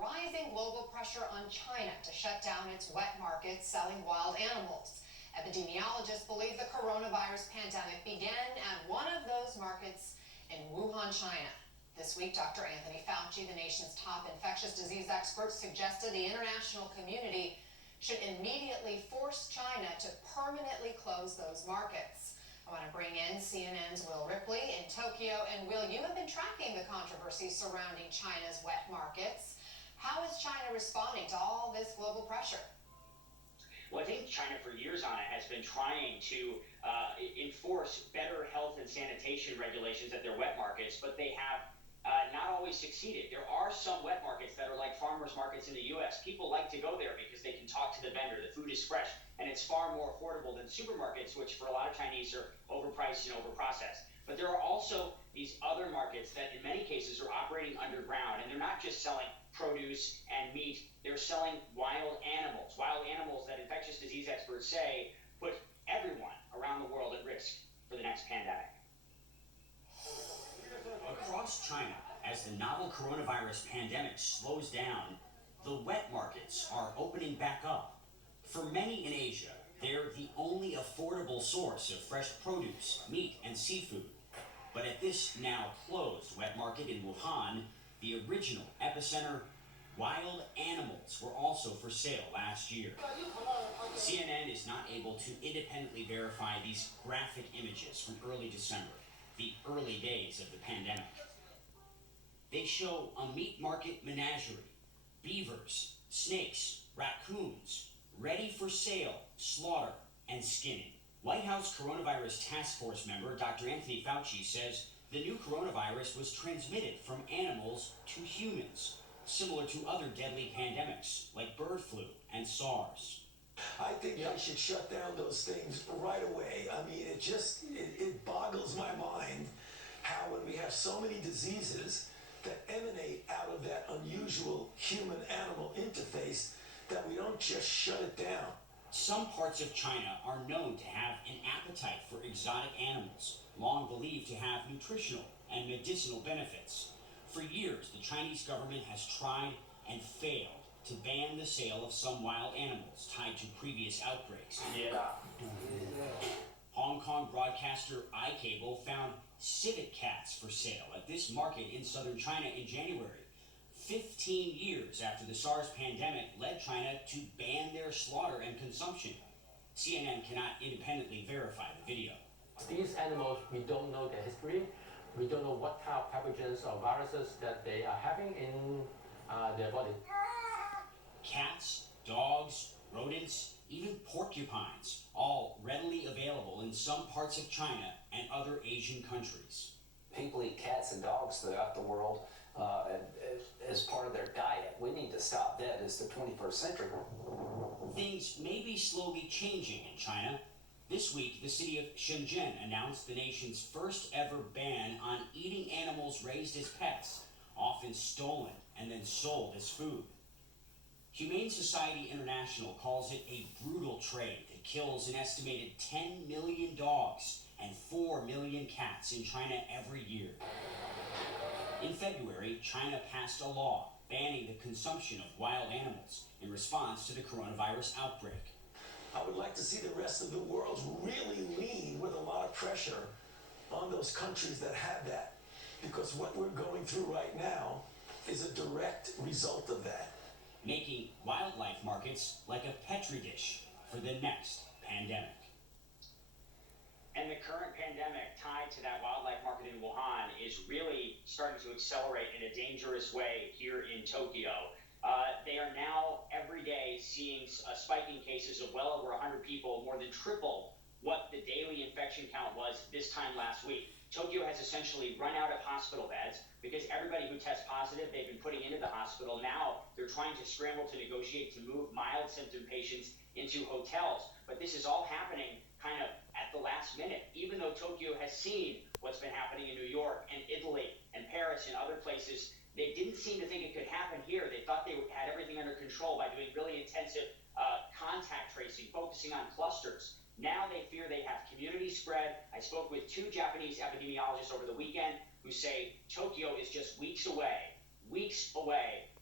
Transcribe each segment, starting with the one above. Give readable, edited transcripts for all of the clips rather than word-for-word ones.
Rising global pressure on China to shut down its wet markets selling wild animals. Epidemiologists believe the coronavirus pandemic began at one of those markets in Wahuu China. This week, Dr. Anthony Fauci, the nation's top infectious disease expert, suggested the international community should immediately force China to permanently close those markets. I want to bring in CNN's Will Ripley in Tokyo. And Will, you have been tracking the controversy surrounding China's wet markets. How is China responding to all this global pressure? Well, I think China for years on it has been trying to enforce better health and sanitation regulations at their wet markets, but they have not always succeeded. There are some wet markets that are like farmers markets in the U.S. People like to go there because they can talk to the vendor. The food is fresh, and it's far more affordable than supermarkets, which for a lot of Chinese are overpriced and overprocessed. But there are also these other markets that in many cases are operating underground, and they're not just selling produce and meat, they're selling wild animals that infectious disease experts say put everyone around the world at risk for the next pandemic. Across China, as the novel coronavirus pandemic slows down, the wet markets are opening back up. For many in Asia, they're the only affordable source of fresh produce, meat, and seafood. But at this now closed wet market in Wuhan, the original epicenter, wild animals were also for sale last year. CNN is not able to independently verify these graphic images from early December, the early days of the pandemic. They show a meat market menagerie, beavers, snakes, raccoons, ready for sale, slaughter, and skinning. White House Coronavirus Task Force member Dr. Anthony Fauci says the new coronavirus was transmitted from animals to humans, similar to other deadly pandemics like bird flu and SARS. I think they should shut down those things right away. I mean, it boggles my mind how when we have so many diseases that emanate out of that unusual human-animal interface that we don't just shut it down. Some parts of China are known to have an appetite for exotic animals, long believed to have nutritional and medicinal benefits. For years, the Chinese government has tried and failed to ban the sale of some wild animals tied to previous outbreaks. Hong Kong broadcaster iCable found civet cats for sale at this market in southern China in January, 15 years after the SARS pandemic led China to ban their slaughter and consumption. CNN cannot independently verify the video. These animals, we don't know their history. We don't know what kind of pathogens or viruses that they are having in their body. Cats, dogs, rodents, even porcupines, all readily available in some parts of China and other Asian countries. People eat cats and dogs throughout the world as part of their diet. We need to stop that. It's the 21st century. Things may be slowly changing in China. This week, the city of Shenzhen announced the nation's first ever ban on eating animals raised as pets, often stolen and then sold as food. Humane Society International calls it a brutal trade that kills an estimated 10 million dogs and 4 million cats in China every year. In February, China passed a law banning the consumption of wild animals in response to the coronavirus outbreak. I would like to see the rest of the world really lean with a lot of pressure on those countries that have that, because what we're going through right now is a direct result of that. Making wildlife markets like a petri dish for the next pandemic. And the current pandemic tied to that wildlife market in Wuhan is really starting to accelerate in a dangerous way here in Tokyo. They are now every day seeing a spike in cases of well over 100 people, more than triple what the daily infection count was this time last week. Tokyo has essentially run out of hospital beds because everybody who tests positive, they've been putting into the hospital. Now they're trying to scramble to negotiate to move mild symptom patients into hotels. But this is all happening kind of at the last minute, even though Tokyo has seen what's been happening in New York and Italy and Paris and other places. They didn't seem to think it could happen here. They thought they had everything under control by doing really intensive contact tracing, focusing on clusters. Now they fear they have community spread. I spoke with 2 Japanese epidemiologists over the weekend who say Tokyo is just weeks away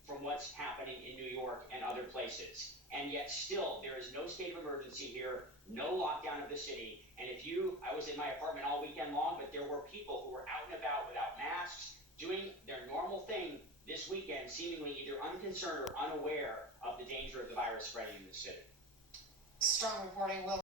from what's happening in New York and other places. And yet still, there is no state of emergency here, no lockdown of the city. And I was in my apartment all weekend long, but there were people who were out and about without masks, doing their normal thing this weekend, seemingly either unconcerned or unaware of the danger of the virus spreading in the city. Strong reporting will